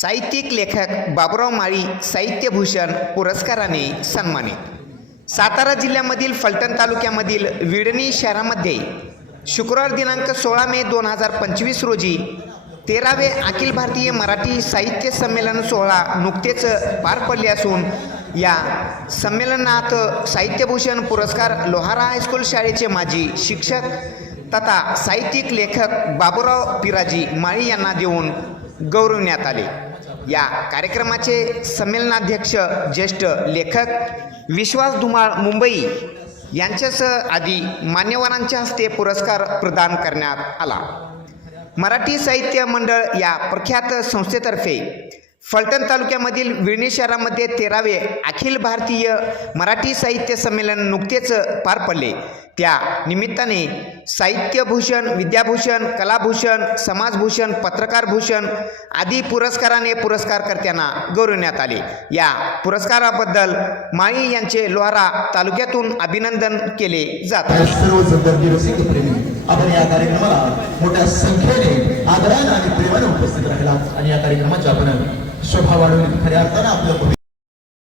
साहित्यिक लेखक बाबुराव माळी साहित्यभूषण पुरस्काराने सन्मानित. सातारा जिल्ह्यामधील फलटण तालुक्यामधील विडणी शहरामध्ये शुक्रवार दिनांक सोळा मे दोन हजार पंचवीस रोजी तेरावे अखिल भारतीय मराठी साहित्य संमेलन सोहळा नुकतेच पार पडले असून या संमेलनात साहित्यभूषण पुरस्कार लोहारा हायस्कूल शाळेचे माजी शिक्षक तथा साहित्यिक लेखक बाबुराव पिराजी माळी यांना देऊन गौरवण्यात आले. या कार्यक्रमाचे संमेलनाध्यक्ष ज्येष्ठ लेखक विश्वास धुमाळ मुंबई यांच्यासह आदी मान्यवरांच्या हस्ते पुरस्कार प्रदान करण्यात आला. मराठी साहित्य मंडळ या प्रख्यात संस्थेतर्फे फलटण तालुक्यामधील विणी शहरामध्ये तेरावे अखिल भारतीय मराठी साहित्य संमेलन नुकतेच पार पडले. त्या निमित्ताने साहित्यभूषण विद्याभूषण कलाभूषण समाजभूषण पत्रकारभूषण आदी पुरस्काराने पुरस्कारकर्त्यांना गौरवण्यात आले. या पुरस्काराबद्दल माळी यांचे लोहारा तालुक्यातून अभिनंदन केले जात आपण या कार्यक्रमाला मोठ्या संख्येने आदराने आणि प्रेमाने उपस्थित राहिला आणि या कार्यक्रमाची आपण शोभा वाढवली खऱ्या अर्थानं आपलं